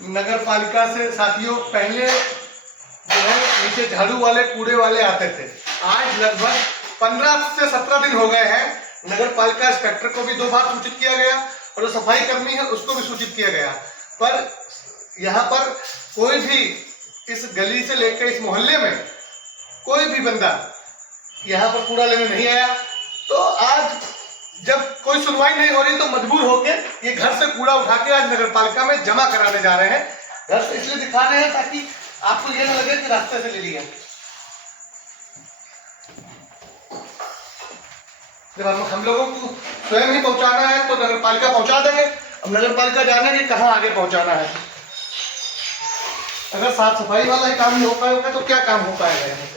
नगर पालिका से साथियों पहले जो है नीचे झाड़ू वाले कूड़े वाले आते थे। आज लगभग 15 से 17 दिन हो गए हैं। नगर पालिका इंस्पेक्टर को भी 2 बार सूचित किया गया और जो सफाई कर्मी है उसको भी सूचित किया गया, पर यहाँ पर कोई भी इस गली से लेकर इस मोहल्ले में कोई भी बंदा यहाँ पर कूड़ा लेने नहीं आया। तो आज जब कोई सुनवाई नहीं हो रही तो मजबूर होके ये घर से कूड़ा उठा के आज नगर पालिका में जमा कराने जा रहे हैं। घर से इसलिए दिखा रहे हैं ताकि आपको ये ना लगे कि रास्ते से ले लिया। जब हम लोगों को स्वयं ही पहुंचाना है तो नगर पालिका पहुंचा देंगे। अब नगर पालिका जाने कि कहाँ आगे पहुंचाना है। अगर साफ सफाई वाला ही काम नहीं हो पाएगा तो क्या काम हो पाएगा यहाँ पे।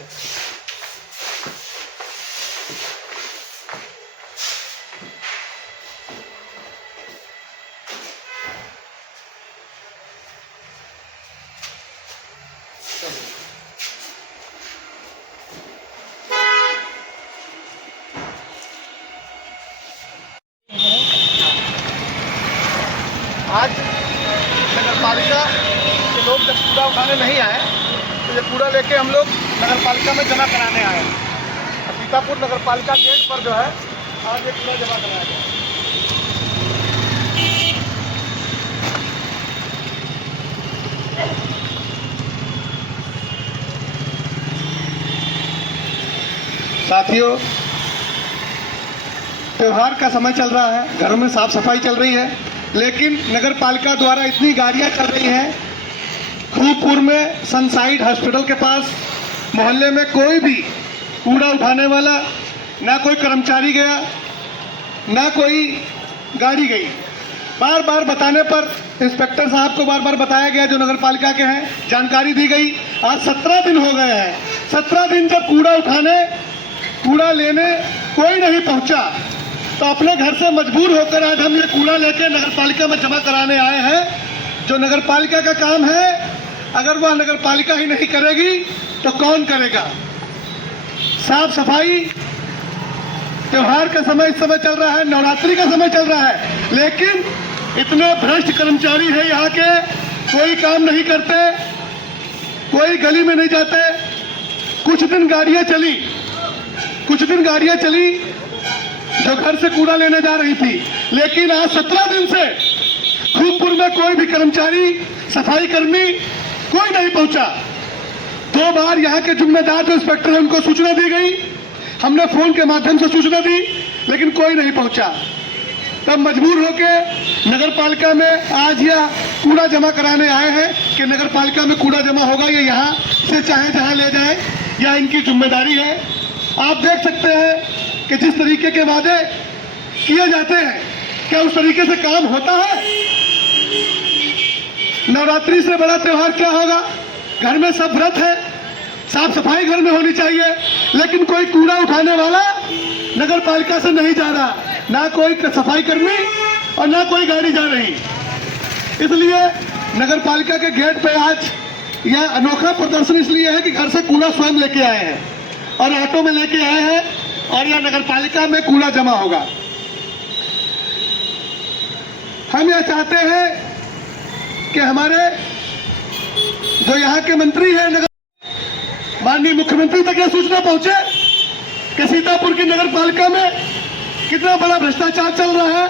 आज नगर पालिका के लोग जब कूड़ा उठाने नहीं आए तो ये कूड़ा लेके हम लोग नगर पालिका में जमा कराने आए हैं। सीतापुर नगर पालिका गेट पर जो है आज ये कूड़ा जमा कराया गया। साथियों, त्योहार का समय चल रहा है, घरों में साफ सफाई चल रही है, लेकिन नगर पालिका द्वारा इतनी गाड़ियां चल रही हैं। खूबपुर में सनसाइड हॉस्पिटल के पास मोहल्ले में कोई भी कूड़ा उठाने वाला ना कोई कर्मचारी गया ना कोई गाड़ी गई। बार बार बताने पर इंस्पेक्टर साहब को बार बार बताया गया जो नगर पालिका के हैं, जानकारी दी गई। आज 17 दिन हो गए हैं। 17 दिन जब कूड़ा उठाने कूड़ा लेने कोई नहीं पहुंचा तो अपने घर से मजबूर होकर आज हम ये कूड़ा लेके नगर पालिका में जमा कराने आए हैं। जो नगर पालिका का काम है, अगर वह नगर पालिका ही नहीं करेगी तो कौन करेगा। साफ सफाई, त्योहार का समय इस समय चल रहा है, नवरात्रि का समय चल रहा है, लेकिन इतने भ्रष्ट कर्मचारी है यहाँ के, कोई काम नहीं करते, कोई गली में नहीं जाते। कुछ दिन गाड़ियां चली जो घर से कूड़ा लेने जा रही थी, लेकिन आज 17 दिन से खूबपुर में कोई भी कर्मचारी, सफाई कर्मी कोई नहीं पहुंचा। 2 बार यहाँ के जिम्मेदार जो इंस्पेक्टर हैं उनको सूचना दी गई, हमने फोन के माध्यम से सूचना दी, लेकिन कोई नहीं पहुंचा। तब मजबूर होके नगर पालिका में आज यह कूड़ा जमा कराने आए हैं कि नगर पालिका में कूड़ा जमा होगा, ये यहाँ से चाहे जहाँ ले जाए, यह इनकी जिम्मेदारी है। आप देख सकते हैं कि जिस तरीके के वादे किए जाते हैं, क्या उस तरीके से काम होता है। नवरात्रि से बड़ा त्योहार क्या होगा। घर में सब व्रत है, साफ सफाई घर में होनी चाहिए, लेकिन कोई कूड़ा उठाने वाला नगर पालिका से नहीं जा रहा, ना कोई सफाई कर्मी और ना कोई गाड़ी जा रही। इसलिए नगर पालिका के गेट पे आज यह अनोखा प्रदर्शन इसलिए है कि घर से कूड़ा स्वयं लेके आए हैं और ऑटो में लेके आए हैं और यह नगर पालिका में कूड़ा जमा होगा। हम यह चाहते हैं कि हमारे जो यहाँ के मंत्री हैं, माननीय मुख्यमंत्री तक यह सूचना पहुंचे कि सीतापुर की नगर पालिका में कितना बड़ा भ्रष्टाचार चल रहा है,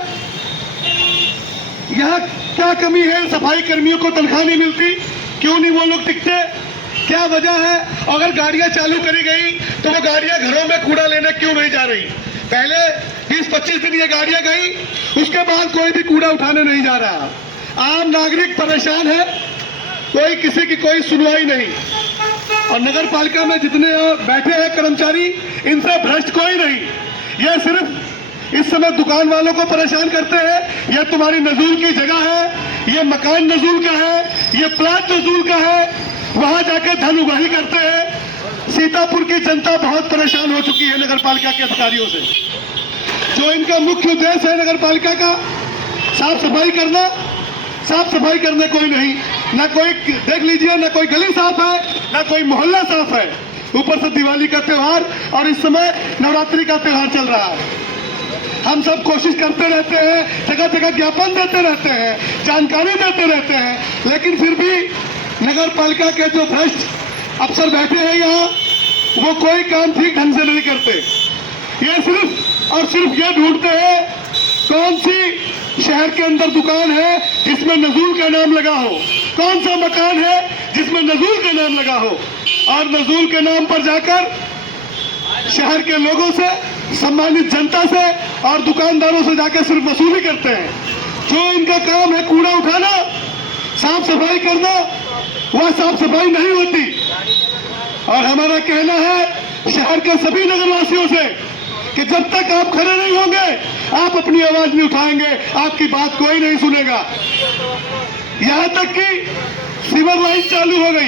यहाँ क्या कमी है, सफाई कर्मियों को तनख्वाह नहीं मिलती, क्यों नहीं वो लोग टिकते, क्या वजह है। अगर गाड़ियां चालू करी गई तो वो गाड़ियां घरों में कूड़ा लेने क्यों नहीं जा रही। पहले 20-25 दिन ये गाड़ियां गई, उसके बाद कोई भी कूड़ा उठाने नहीं जा रहा। आम नागरिक परेशान है, कोई किसी की कोई सुनवाई नहीं। और नगर पालिका में जितने बैठे हैं कर्मचारी, इनसे भ्रष्ट कोई नहीं। ये सिर्फ इस समय दुकान वालों को परेशान करते हैं, यह तुम्हारी नजूल की जगह है, ये मकान नजूल का है, ये प्लाट नजूल का है, वहां जाकर धन उगाही करते हैं। सीतापुर की जनता बहुत परेशान हो चुकी है नगर पालिका के अधिकारियों से। जो इनका मुख्य उद्देश्य है नगर पालिका का साफ सफाई करना, साफ सफाई करने कोई नहीं, ना कोई देख लीजिए, ना कोई गली साफ है, ना कोई मोहल्ला साफ है। ऊपर से दिवाली का त्योहार और इस समय नवरात्रि का त्योहार चल रहा है। हम सब कोशिश करते रहते हैं, जगह जगह ज्ञापन देते रहते हैं, जानकारी देते रहते हैं, लेकिन फिर भी नगर पालिका के जो भ्रष्ट अफसर बैठे हैं यहाँ, वो कोई काम ठीक ढंग से नहीं करते। ये सिर्फ और सिर्फ ये ढूंढते हैं कौन सी शहर के अंदर दुकान है जिसमें नजूल का नाम लगा हो, कौन सा मकान है जिसमें नजूल का नाम लगा हो, और नजूल के नाम पर जाकर शहर के लोगों से, सम्मानित जनता से और दुकानदारों से जाकर सिर्फ वसूली करते हैं। जो इनका काम है कूड़ा उठाना, साफ सफाई करना, वह साफ सफाई नहीं होती। और हमारा कहना है शहर के सभी नगरवासियों से कि जब तक आप खड़े नहीं होंगे, आप अपनी आवाज नहीं उठाएंगे, आपकी बात कोई नहीं सुनेगा। यहां तक कि सीवर लाइन चालू हो गई,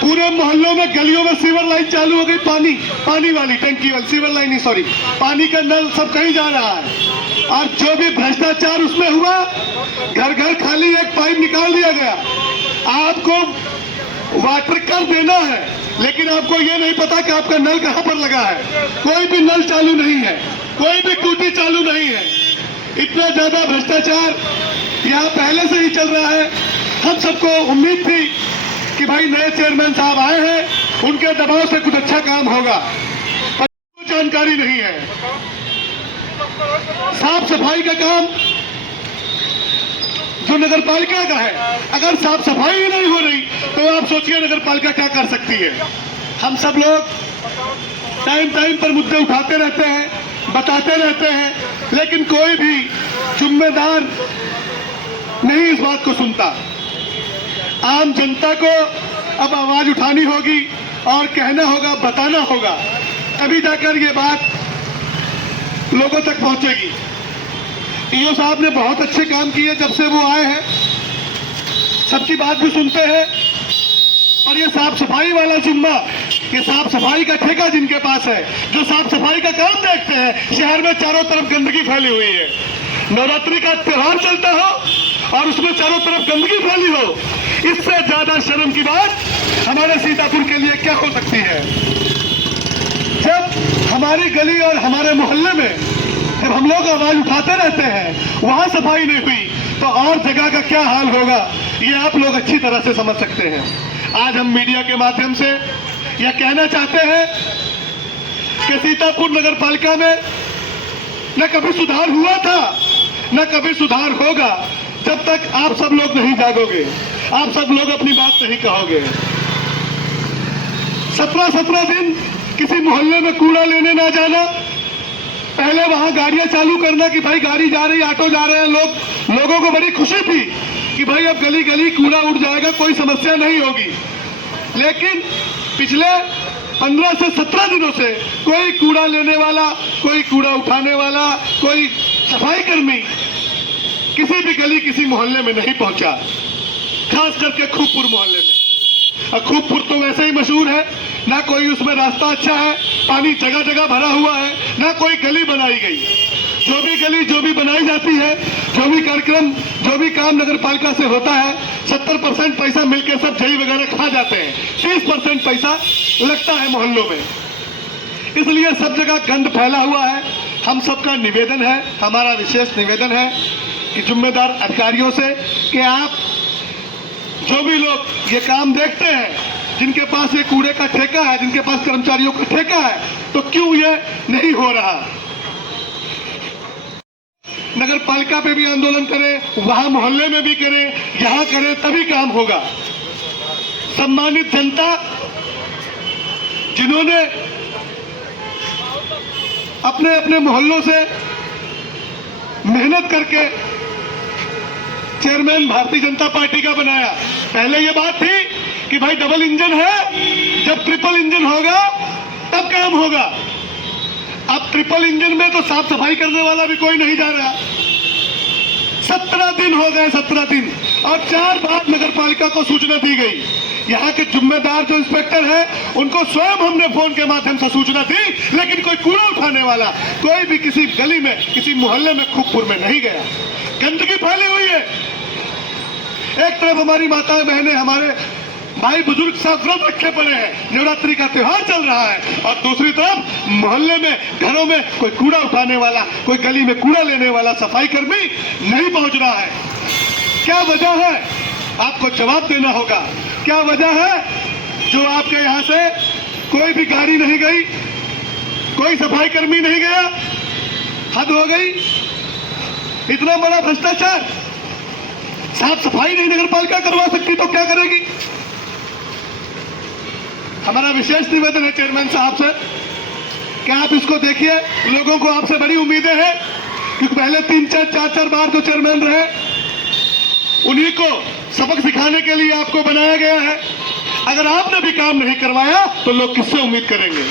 पूरे मोहल्लों में, गलियों में सीवर लाइन चालू हो गई, पानी वाली टंकी वाली, सीवर लाइन नहीं, सॉरी, पानी का नल सब कहीं जा रहा है। और जो भी भ्रष्टाचार उसमें हुआ, घर घर खाली एक पाइप निकाल दिया गया। आपको वाटर कर देना है, लेकिन आपको ये नहीं पता कि आपका नल कहां पर लगा है। कोई भी नल चालू नहीं है, कोई भी टूटी चालू नहीं है। इतना ज्यादा भ्रष्टाचार यहाँ पहले से ही चल रहा है। हम सबको उम्मीद थी कि भाई नए चेयरमैन साहब आए हैं, उनके दबाव से कुछ अच्छा काम होगा, पर कोई जानकारी नहीं है। साफ सफाई का काम जो नगर पालिका का है, अगर साफ सफाई ही नहीं हो रही तो आप सोचिए नगर पालिका क्या कर सकती है। हम सब लोग टाइम टाइम पर मुद्दे उठाते रहते हैं, बताते रहते हैं, लेकिन कोई भी जिम्मेदार नहीं इस बात को सुनता। आम जनता को अब आवाज उठानी होगी और कहना होगा, बताना होगा, तभी जाकर ये बात लोगों तक पहुंचेगी। ईओ साहब ने बहुत अच्छे काम किए जब से वो आए हैं, सबकी बात भी सुनते हैं। और ये साफ सफाई वाला जिम्मा, ये साफ सफाई का ठेका जिनके पास है, जो साफ सफाई का काम देखते हैं, शहर में चारों तरफ गंदगी फैली हुई है। नवरात्रि का त्योहार चलता हो और उसमें चारों तरफ गंदगी फैली हो, इससे ज्यादा शर्म की बात हमारे सीतापुर के लिए क्या हो सकती है। जब हमारी गली और हमारे मोहल्ले में जब हम लोग आवाज उठाते रहते हैं, वहां सफाई नहीं हुई तो और जगह का क्या हाल होगा, ये आप लोग अच्छी तरह से समझ सकते हैं। आज हम मीडिया के माध्यम से यह कहना चाहते हैं कि सीतापुर नगर पालिका में न कभी सुधार हुआ था, न कभी सुधार होगा, जब तक आप सब लोग नहीं जागोगे, आप सब लोग अपनी बात नहीं कहोगे। 17 दिन किसी मोहल्ले में कूड़ा लेने ना जाना, पहले वहां गाड़ियां चालू करना कि भाई गाड़ी जा रही, ऑटो जा रहे हैं, लोगों को बड़ी खुशी थी कि भाई अब गली गली कूड़ा उठ जाएगा, कोई समस्या नहीं होगी। लेकिन पिछले 15 से 17 दिनों से कोई कूड़ा लेने वाला, कोई कूड़ा उठाने वाला, कोई सफाई कर्मी किसी भी गली, किसी मोहल्ले में नहीं पहुंचा, खास करके खूबपुर मोहल्ले में। और खूबपुर तो वैसे ही मशहूर है, ना कोई उसमें रास्ता अच्छा है, पानी जगह जगह भरा हुआ है, ना कोई गली बनाई गई। जो भी गली जो भी बनाई जाती है, जो भी कार्यक्रम, जो भी काम नगर पालिका से होता है, 70% पैसा मिलकर सब जई वगैरह खा जाते हैं, 30% पैसा लगता है मोहल्लों में। इसलिए सब जगह गंद फैला हुआ है। हम सबका निवेदन है, हमारा विशेष निवेदन है कि जिम्मेदार अधिकारियों से कि आप जो भी लोग ये काम देखते हैं, जिनके पास ये कूड़े का ठेका है, जिनके पास कर्मचारियों का ठेका है, तो क्यों ये नहीं हो रहा। नगर पालिका पे भी आंदोलन करें, वहां मोहल्ले में भी करें, यहां करें, तभी काम होगा। सम्मानित जनता जिन्होंने अपने अपने मोहल्लों से मेहनत करके चेयरमैन भारतीय जनता पार्टी का बनाया। पहले ये बात थी कि भाई डबल इंजन है, जब ट्रिपल इंजन होगा तब काम होगा। अब ट्रिपल इंजन में तो साफ सफाई करने वाला भी कोई नहीं जा रहा। 17 दिन हो गए, 17 दिन, और 4 बार नगर पालिका को सूचना दी गई। यहाँ के जिम्मेदार जो इंस्पेक्टर है, उनको स्वयं हमने फोन के माध्यम से सूचना दी, लेकिन कोई कूड़ा उठाने वाला कोई भी किसी गली में, किसी मोहल्ले में, खूबपुर में नहीं गया। गंदगी फैली हुई है। एक तरफ हमारी माताएं बहनें, हमारे माई बुजुर्ग सब व्रत रखे पड़े हैं, नवरात्रि का त्योहार चल रहा है, और दूसरी तरफ मोहल्ले में, घरों में कोई कूड़ा उठाने वाला, कोई गली में कूड़ा लेने वाला सफाई कर्मी नहीं पहुंच रहा है। क्या वजह है? आपको जवाब देना होगा। क्या वजह है जो आपके यहां से कोई भी गाड़ी नहीं गई, कोई सफाई कर्मी नहीं गया? हद हो गई, इतना बड़ा भ्रष्टाचार। साफ सफाई नहीं नगर पालिका करवा सकती तो क्या करेगी? हमारा विशेष निवेदन है चेयरमैन साहब से कि आप इसको देखिए। लोगों को आपसे बड़ी उम्मीदें हैं, क्योंकि पहले 3-4 बार जो चेयरमैन रहे उन्हीं को सबक सिखाने के लिए आपको बनाया गया है। अगर आपने भी काम नहीं करवाया तो लोग किससे उम्मीद करेंगे?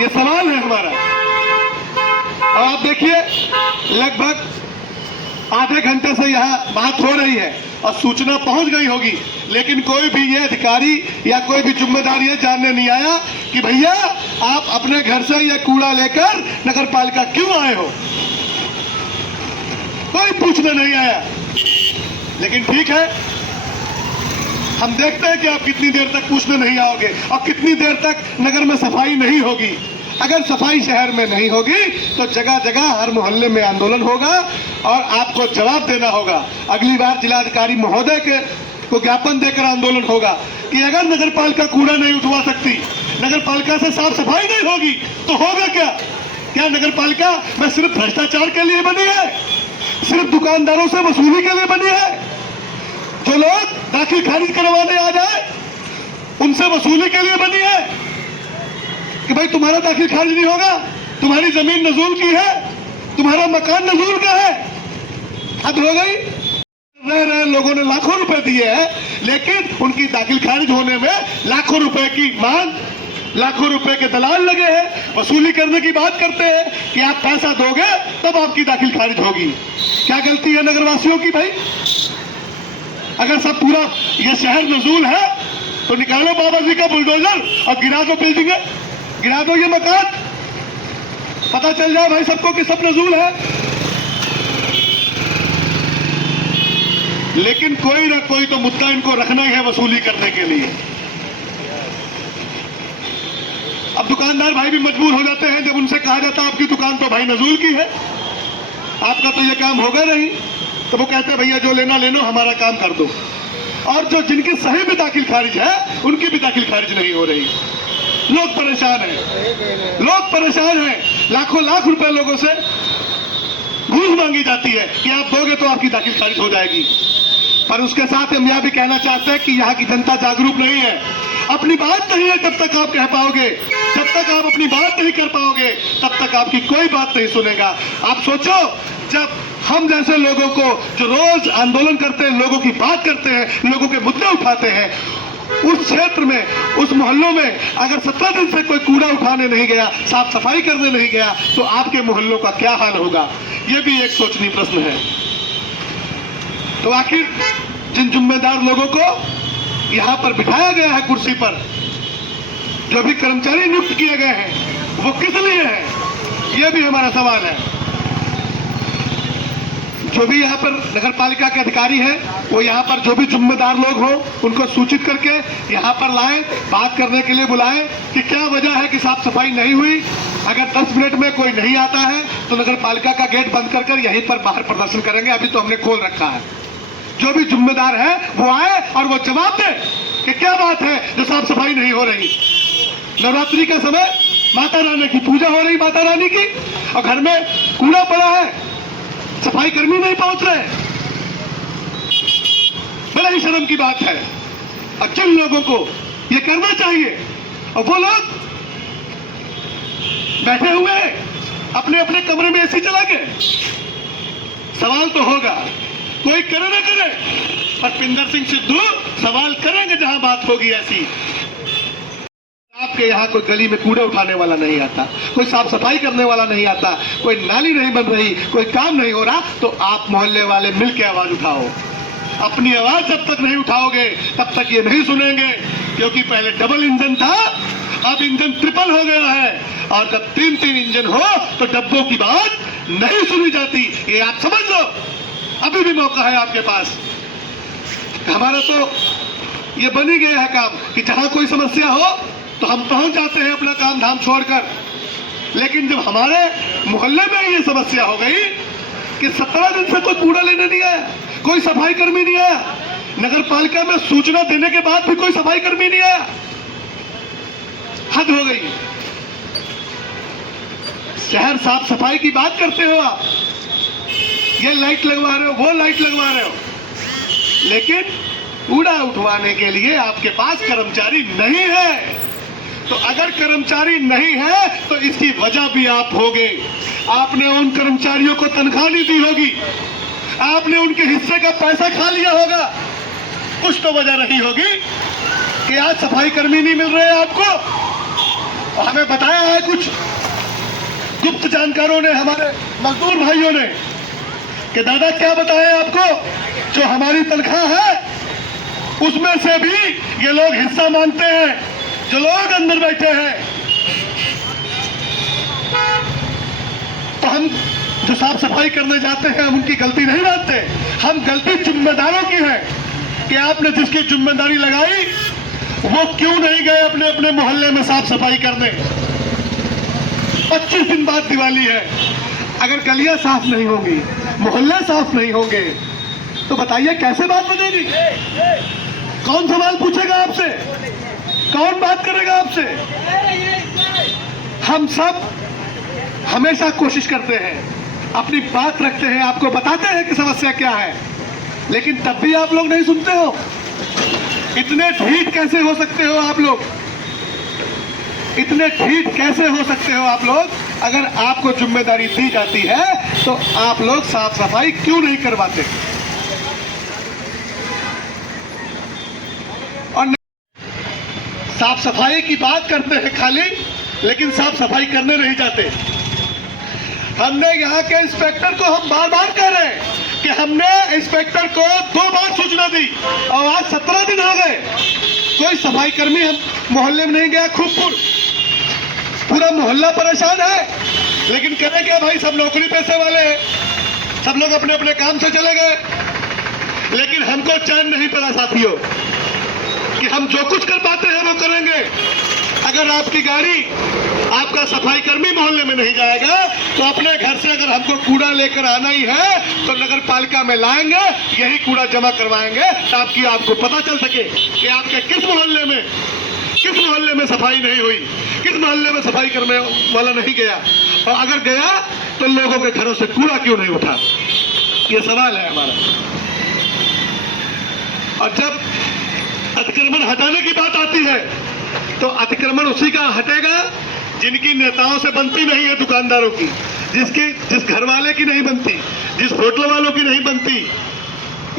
ये सवाल है हमारा। और आप देखिए, लगभग आधे घंटे से यहां बात हो रही है और सूचना पहुंच गई होगी, लेकिन कोई भी ये अधिकारी या कोई भी जिम्मेदार ये जानने नहीं आया कि भैया आप अपने घर से ये कूड़ा लेकर नगर पालिका क्यों आए हो। कोई पूछने नहीं आया। लेकिन ठीक है, हम देखते हैं कि आप कितनी देर तक पूछने नहीं आओगे और कितनी देर तक नगर में सफाई नहीं होगी। अगर सफाई शहर में नहीं होगी तो जगह जगह हर मोहल्ले में आंदोलन होगा और आपको जवाब देना होगा। अगली बार जिलाधिकारी महोदय के को ज्ञापन देकर आंदोलन होगा कि अगर नगर पालिका कूड़ा नहीं उठवा सकती, नगर पालिका से साफ सफाई नहीं होगी तो होगा क्या? क्या नगर पालिका में सिर्फ भ्रष्टाचार के लिए बनी है? सिर्फ दुकानदारों से वसूली के लिए बनी है? जो लोग दाखिल खारिज करवाने आ जाए उनसे वसूली के लिए बनी है कि भाई तुम्हारा दाखिल खारिज नहीं होगा, तुम्हारी जमीन नजूल की है, तुम्हारा मकान नजूल का है। हद हो गई। रहे लोगों ने लाखों रुपए दिए हैं, लेकिन उनकी दाखिल खारिज होने में लाखों रुपए की मांग, लाखों रुपए के दलाल लगे हैं, वसूली करने की बात करते हैं कि आप पैसा दोगे तब आपकी दाखिल खारिज होगी। क्या गलती है नगरवासियों की भाई? अगर सब पूरा ये शहर नजूल है तो निकालो बाबा जी का बुलडोजर और गिरा दो बिल्डिंगें, गिरा दो ये मकान, पता चल जाए भाई सबको कि सब नजूल है। लेकिन कोई ना कोई तो मुद्दा इनको रखना ही है वसूली करने के लिए। अब दुकानदार भाई भी मजबूर हो जाते हैं जब उनसे कहा जाता है आपकी दुकान तो भाई नजूल की है, आपका तो ये काम होगा नहीं, तो वो कहते हैं भैया जो लेना ले लो, हमारा काम कर दो। और जो जिनकी सही भी दाखिल खारिज है उनकी भी दाखिल खारिज नहीं हो रही। लोग परेशान हैं, लोग परेशान हैं। लाखों लाख रुपए लोगों से घूस मांगी जाती है कि आप दोगे तो आपकी दाखिल खारिज हो जाएगी। पर उसके साथ हम यह भी कहना चाहते हैं कि यहाँ की जनता जागरूक नहीं है। अपनी बात नहीं है तब तक आप कह पाओगे, जब तक आप अपनी बात नहीं कर पाओगे तब तक आपकी कोई बात नहीं सुनेगा। आप सोचो, जब हम जैसे लोगों को जो रोज आंदोलन करते हैं, लोगों की बात करते हैं, लोगों के मुद्दे उठाते हैं, उस क्षेत्र में, उस मोहल्लों में अगर 17 दिन से कोई कूड़ा उठाने नहीं गया, साफ सफाई करने नहीं गया, तो आपके मोहल्लों का क्या हाल होगा? यह भी एक सोचनीय प्रश्न है। तो आखिर जिन जिम्मेदार लोगों को यहां पर बिठाया गया है कुर्सी पर, जो भी कर्मचारी नियुक्त किए गए हैं, वो किस लिए है? यह भी हमारा सवाल है। जो भी यहाँ पर नगर पालिका के अधिकारी हैं, वो यहाँ पर जो भी जिम्मेदार लोग हों उनको सूचित करके यहाँ पर लाएं, बात करने के लिए बुलाएं कि क्या वजह है कि साफ सफाई नहीं हुई। अगर 10 मिनट में कोई नहीं आता है तो नगर पालिका का गेट बंद कर यहीं पर बाहर प्रदर्शन करेंगे। अभी तो हमने खोल रखा है। जो भी जिम्मेदार है वो आए और वो जवाब दे कि क्या बात है जो साफ सफाई नहीं हो रही। नवरात्रि का समय, माता रानी की पूजा हो रही, माता रानी की, और घर में कूड़ा पड़ा है, सफाई कर्मी नहीं पहुंच रहे। बड़ा ही शर्म की बात है। अब जिन लोगों को ये करना चाहिए और वो लोग बैठे हुए अपने अपने कमरे में एसी चला के, सवाल तो होगा, कोई करे ना करे, पर पिंदर सिंह सिद्धू सवाल करेंगे जहां बात होगी ऐसी। आपके यहाँ कोई गली में कूड़े उठाने वाला नहीं आता, कोई साफ सफाई करने वाला नहीं आता, कोई नाली नहीं बन रही, कोई काम नहीं हो रहा, तो आप मोहल्ले वाले मिलकर आवाज उठाओ। अपनी आवाज जब तक नहीं उठाओगे तब तक ये नहीं सुनेंगे, क्योंकि पहले डबल इंजन था, अब इंजन ट्रिपल हो गया है, और जब 3-3 इंजन हो तो डब्बों की बात नहीं सुनी जाती। ये आप समझ लो, अभी भी मौका है आपके पास। हमारा तो ये बन ही गया है काम कि जहां कोई समस्या हो तो हम पहुंच जाते हैं अपना काम धाम छोड़कर। लेकिन जब हमारे मोहल्ले में ये समस्या हो गई कि 17 दिन से कोई कूड़ा लेने नहीं आया, कोई सफाई कर्मी नहीं आया, नगर पालिका में सूचना देने के बाद भी कोई सफाई कर्मी नहीं आया, हद हो गई। शहर साफ सफाई की बात करते हो आप, ये लाइट लगवा रहे हो, वो लाइट लगवा रहे हो, लेकिन कूड़ा उठवाने के लिए आपके पास कर्मचारी नहीं है। तो अगर कर्मचारी नहीं है तो इसकी वजह भी आप होगे। आपने उन कर्मचारियों को तनख्वाह नहीं दी होगी, आपने उनके हिस्से का पैसा खा लिया होगा। कुछ तो वजह रही होगी कि आज सफाई कर्मी नहीं मिल रहे आपको। और हमें बताया है कुछ गुप्त जानकारों ने, हमारे मजदूर भाइयों ने, कि दादा क्या बताया आपको, जो हमारी तनख्वाह है उसमें से भी ये लोग हिस्सा मांगते हैं, जो लोग अंदर बैठे हैं। तो हम जो साफ सफाई करने जाते हैं हम उनकी गलती नहीं मानते, हम गलती जिम्मेदारों की है कि आपने जिसकी जिम्मेदारी लगाई वो क्यों नहीं गए अपने अपने मोहल्ले में साफ सफाई करने। 25 दिन बाद दिवाली है, अगर गलियां साफ नहीं होंगी, मोहल्ले साफ नहीं होंगे, तो बताइए कैसे बात बनेगी? कौन सवाल पूछेगा आपसे, कौन बात करेगा आपसे? हम सब हमेशा कोशिश करते हैं, अपनी बात रखते हैं, आपको बताते हैं कि समस्या क्या है, लेकिन तब भी आप लोग नहीं सुनते हो। इतने ढीठ कैसे हो सकते हो आप लोग? इतने ढीठ कैसे हो सकते हो आप लोग? अगर आपको जिम्मेदारी दी जाती है तो आप लोग साफ सफाई क्यों नहीं करवाते? और साफ सफाई की बात करते हैं खाली, लेकिन साफ सफाई करने नहीं जाते। हमने यहाँ के इंस्पेक्टर को हम बार बार कह रहे हैं कि हमने इंस्पेक्टर को 2 बार सूचना दी और आज 17 दिन हो गए, कोई सफाई कर्मी हम मोहल्ले में नहीं गया। खूबपुर पूरा मोहल्ला परेशान है, लेकिन करें क्या भाई, सब नौकरी पैसे वाले हैं, सब लोग अपने अपने काम से चले गए। लेकिन हमको चैन नहीं पड़ा साथियों कि हम जो कुछ कर पाते हैं वो करेंगे। अगर आपकी गाड़ी, आपका सफाई कर्मी मोहल्ले में नहीं जाएगा तो अपने घर से अगर हमको कूड़ा लेकर आना ही है तो नगर पालिका में लाएंगे, यही कूड़ा जमा करवाएंगे ताकि आपको पता चल सके कि आपके किस मोहल्ले में सफाई नहीं हुई, किस मोहल्ले में सफाई करने वाला नहीं गया, और अगर गया तो लोगों के घरों से कूड़ा क्यों नहीं उठा। ये सवाल है हमारा। और जब अतिक्रमण हटाने की बात आती है तो अतिक्रमण उसी का हटेगा जिनकी नेताओं से बनती नहीं है, दुकानदारों की, जिस घर वाले की नहीं बनती, जिस होटल वालों की नहीं बनती,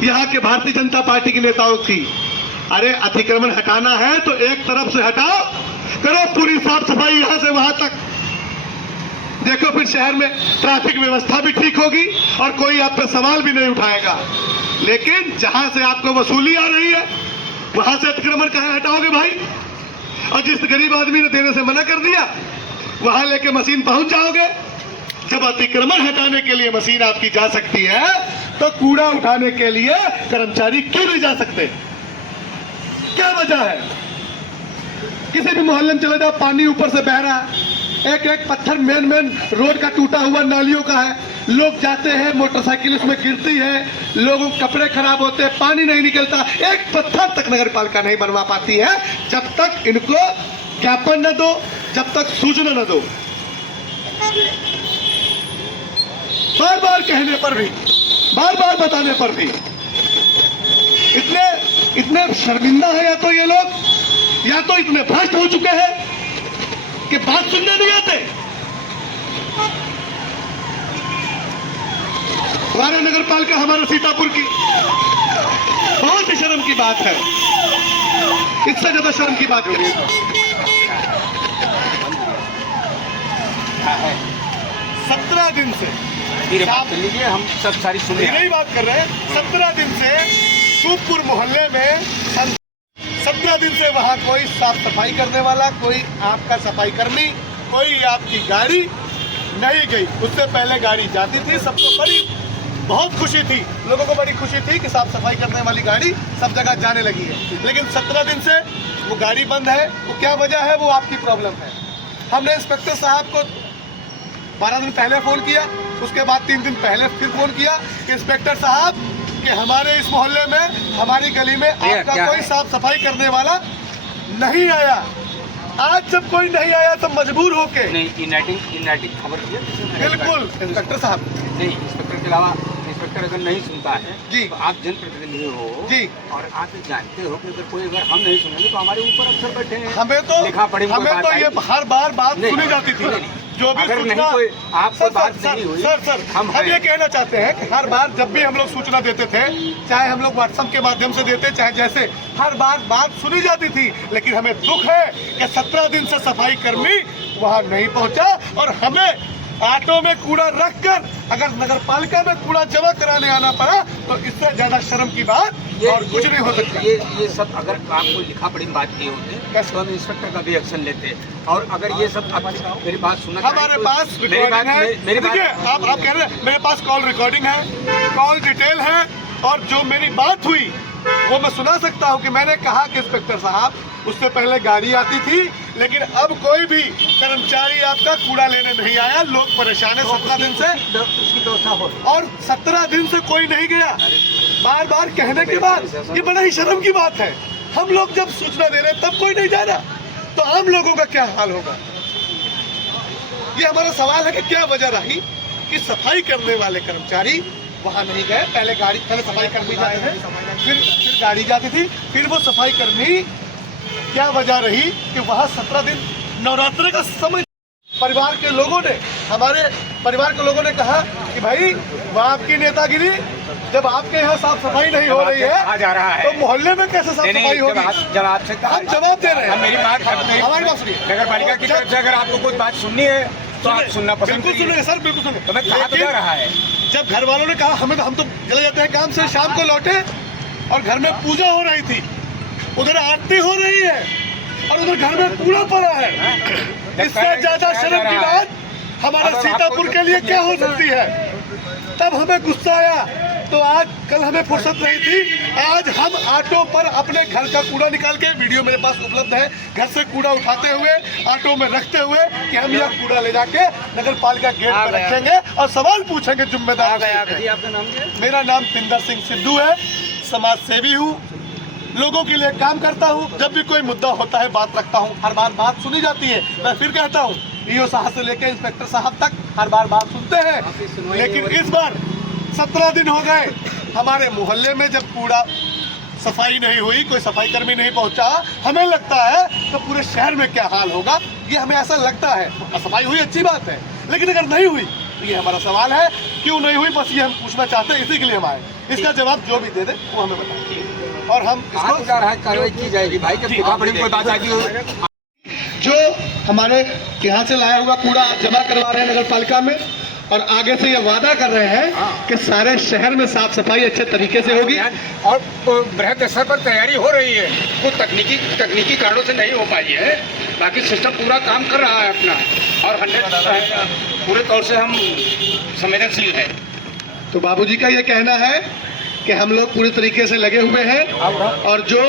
यहाँ के भारतीय जनता पार्टी के नेताओं की। अरे अतिक्रमण हटाना है तो एक तरफ से हटाओ, करो पूरी साफ सफाई यहां से वहां तक। देखो फिर शहर में ट्रैफिक व्यवस्था भी ठीक होगी और कोई आप पे सवाल भी नहीं उठाएगा। लेकिन जहां से आपको वसूली आ रही है वहां से अतिक्रमण कहां हटाओगे भाई? और जिस गरीब आदमी ने देने से मना कर दिया वहां लेके मशीन पहुंच जाओगे। जब अतिक्रमण हटाने के लिए मशीन आपकी जा सकती है तो कूड़ा उठाने के लिए कर्मचारी क्यों नहीं जा सकते? क्या वजह है? किसी भी मोहल्ले में चले जाओ, पानी ऊपर से बह रहा है, एक एक पत्थर मेन रोड का टूटा हुआ नालियों का है, लोग जाते हैं, मोटरसाइकिल उसमें गिरती है, लोगों के कपड़े खराब होते हैं, पानी नहीं निकलता, एक पत्थर तक नगर पालिका नहीं बनवा पाती है जब तक इनको ज्ञापन न दो, जब तक सूचना न दो। बार बार कहने पर भी, बार बार बताने पर भी इतने शर्मिंदा है या तो ये लोग, या तो इतने भ्रष्ट हो चुके हैं कि बात सुनने नहीं आते। हमारे नगर पालिका, हमारे सीतापुर की बहुत ही शर्म की बात है, इससे ज्यादा शर्म की बात करिए। 17 दिन से लीजिए, हम सब सारी सुनिए, नहीं बात कर रहे हैं। 17 दिन से खूबपुर मोहल्ले में 17 दिन से वहां कोई साफ सफाई करने वाला, कोई आपका सफाई कर्मी, कोई आपकी गाड़ी नहीं गई। उससे पहले गाड़ी जाती थी, सबको बड़ी बहुत खुशी थी, लोगों को बड़ी खुशी थी कि साफ सफाई करने वाली गाड़ी सब जगह जाने लगी है। लेकिन 17 दिन से वो गाड़ी बंद है। वो क्या वजह है, वो आपकी प्रॉब्लम है। हमने इंस्पेक्टर साहब को 12 दिन पहले फ़ोन किया, उसके बाद 3 दिन पहले फिर फ़ोन किया कि इंस्पेक्टर साहब कि हमारे इस मोहल्ले में, हमारी गली में आपका कोई साफ सफाई करने वाला नहीं आया। आज जब कोई नहीं आया तो मजबूर होके नहीं इनराइटिंग खबर दिया बिल्कुल इंस्पेक्टर साहब नहीं, इंस्पेक्टर के अलावा इंस्पेक्टर अगर नहीं सुनता है जी, तो आप जनप्रतिनिधि हो जी, और आप जानते हो कि अगर हम नहीं सुनेंगे तो हमारे ऊपर अफसर बैठे हैं। हमें तो ये हर बार बात सुनी जाती थी। जो भी सूचना आपको बात नहीं हुई, सर हम ये कहना चाहते हैं कि हर बार जब भी हम लोग सूचना देते थे, चाहे हम लोग व्हाट्सएप के माध्यम से देते, चाहे जैसे, हर बार बात सुनी जाती थी। लेकिन हमें दुख है कि 17 दिन से सफाई कर्मी वहाँ नहीं पहुँचा और हमें ऑटो में कूड़ा रखकर अगर नगर पालिका में कूड़ा जमा कराने आना पड़ा तो इससे ज्यादा शर्म की बात और कुछ नहीं हो सकता। ये सब अगर आप कोई लिखा पढ़ी बात किए होते तो हम इंस्पेक्टर का भी एक्शन लेते। और अगर ये सब मेरी बात सुना, हमारे पास रिकॉर्डिंग है, देखिए आप कह रहे हैं मेरे पास कॉल रिकॉर्डिंग है, कॉल डिटेल है, और जो मेरी बात हुई वो मैं सुना सकता हूँ कि मैंने कहा कि इंस्पेक्टर साहब उससे पहले गाड़ी आती थी, लेकिन अब कोई भी कर्मचारी आपका कूड़ा लेने नहीं आया। लोग परेशान है 17 दिन से, उसकी व्यवस्था हो, और 17 दिन से कोई नहीं गया। बार बार कहने के बाद ये बड़ा ही शर्म की बात है। हम लोग जब सूचना दे रहे हैं तब कोई नहीं जा रहा, तो आम लोगों का क्या हाल होगा। ये हमारा सवाल है कि क्या वजह रही कि सफाई करने वाले कर्मचारी वहाँ नहीं गए। पहले सफाई कर्मी जाते थे, फिर गाड़ी जाती थी, फिर वो सफाई कर्मी, क्या वजह रही कि वहाँ 17 दिन नवरात्रि का समय। परिवार के लोगों ने, हमारे परिवार के लोगों ने कहा कि भाई वहाँ आपकी नेतागिरी, जब आपके यहाँ साफ सफाई नहीं हो रही है जा रहा है तो मोहल्ले में कैसे साफ सफाई होगी। जब आपसे हम जवाब दे रहे हैं। मेरी बात हमारी बात सुनिए, नगर पालिका की तरफ से अगर आपको कुछ बात सुननी है तो आप सुनना पसंद बिल्कुल सुनिए सर, बिल्कुल सुनिए। तो मैं कहा तो जा रहा है, जब घर वालों ने कहा हम तो चले जाते हैं काम से, शाम को लौटे और घर में पूजा हो रही थी, उधर आरती हो रही है और उधर घर में कूड़ा पड़ा है। इससे ज्यादा शर्म की बात हमारे सीतापुर के लिए क्या हो सकती है। तब हमें गुस्सा आया, तो आज कल हमें फुर्सत नहीं थी, आज हम ऑटो पर अपने घर का कूड़ा निकाल के, वीडियो मेरे पास उपलब्ध है, घर से कूड़ा उठाते हुए ऑटो में रखते हुए कि हम यह कूड़ा ले जाके नगर पालिका गेट पर रखेंगे और सवाल पूछेंगे जिम्मेदार। आपका नाम क्या है? मेरा नाम पिंदर सिंह सिद्धू है, समाज सेवी हूँ, लोगों के लिए काम करता हूँ। जब भी कोई मुद्दा होता है बात रखता हूँ, हर बार बात सुनी जाती है। मैं फिर कहता हूँ, ईओ साहब से लेकर इंस्पेक्टर साहब तक हर बार बात सुनते हैं, लेकिन इस बार 17 दिन हो गए हमारे मोहल्ले में जब कूड़ा सफाई नहीं हुई, कोई सफाई कर्मी नहीं पहुंचा। हमें लगता है तो पूरे शहर में क्या हाल होगा, ये हमें ऐसा लगता है। सफाई हुई अच्छी बात है, लेकिन अगर नहीं हुई तो ये हमारा सवाल है, क्यों नहीं हुई, बस ये हम पूछना चाहते हैं, इसी के लिए हम आए। इसका जवाब जो भी दे दे वो हमें बताइए और हम इसको कार्रवाई की जाएगी। भाई जब कोई बात आती हो, जो हमारे यहाँ से लाया हुआ कूड़ा जमा करवा रहे हैं नगर पालिका में, और आगे से ये वादा कर रहे हैं कि सारे शहर में साफ सफाई अच्छे तरीके से होगी और बृहद स्तर पर तैयारी हो रही है। वो तकनीकी कारणों से नहीं हो पाई है, बाकी सिस्टम पूरा काम कर रहा है अपना, और 100 पूरे तौर से हम संवेदनशील हैं। तो बाबूजी का ये कहना है कि हम लोग पूरी तरीके से लगे हुए हैं। और जो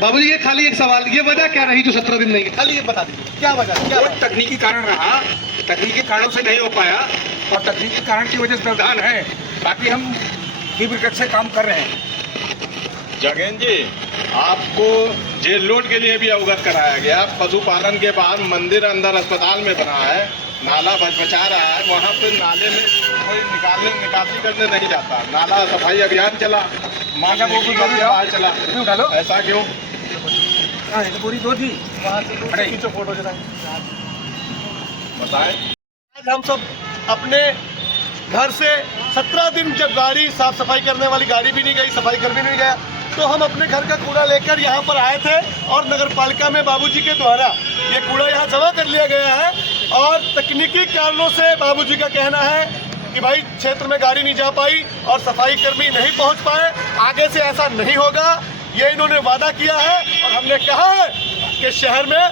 बाबूजी, ये खाली एक सवाल, ये वजह क्या रही जो 17 दिन नहीं, खाली ये बता दीजिए क्या वजह, क्या तकनीकी कारण रहा, तकनीकी कारणों से नहीं हो पाया, और तकनीकी कारण की वजह से व्यवधान है। बाकी हम तीव्र गति से काम कर रहे हैं। जगन जी, आपको जेल लोड के लिए भी अवगत कराया गया। पशुपालन के बाद मंदिर अंदर अस्पताल में बना है, नाला बचा रहा है, वहाँ पे नाले में कोई निकासी करने नहीं जाता। नाला सफाई अभियान चला, माना वो भी बाहर चला, ऐसा क्यों? पूरी दो थी फोटो बताएं। आज हम सब अपने घर से 17 दिन जब गाड़ी साफ सफाई करने वाली गाड़ी भी नहीं गई, सफाई कर्मी नहीं गया, तो हम अपने घर का कूड़ा लेकर यहाँ पर आए थे और नगर पालिका में बाबूजी के द्वारा ये कूड़ा यहाँ जमा कर लिया गया है। और तकनीकी कारणों से बाबूजी का कहना है कि भाई क्षेत्र में गाड़ी नहीं जा पाई और सफाई कर्मी नहीं पहुँच पाए। आगे से ऐसा नहीं होगा, ये इन्होंने वादा किया है और हमने कहा है कि शहर में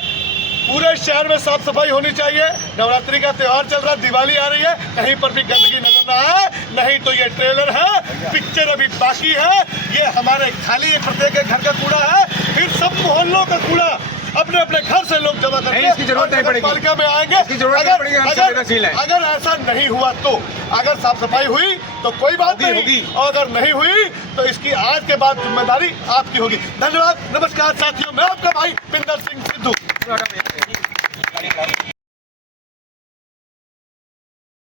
पूरे शहर में साफ सफाई होनी चाहिए। नवरात्रि का त्योहार चल रहा है, दिवाली आ रही है, कहीं पर भी गंदगी नजर ना आए। नहीं तो ये ट्रेलर है, पिक्चर अभी बाकी है। ये हमारे खाली प्रत्येक के घर का कूड़ा है, फिर सब मोहल्लों का कूड़ा अपने अपने घर से लोग जमा करके इसकी जरूरत नहीं पड़ेगी, पालिका में आएंगे। इसकी जरूरत नहीं पड़ेगी, हम संवेदनशील हैं। अगर ऐसा नहीं हुआ तो, अगर साफ सफाई हुई तो कोई बात नहीं होगी। और अगर नहीं हुई तो इसकी आज के बाद जिम्मेदारी आपकी होगी। धन्यवाद, नमस्कार साथियों, मैं आपका भाई पिंदर सिंह सिद्धू।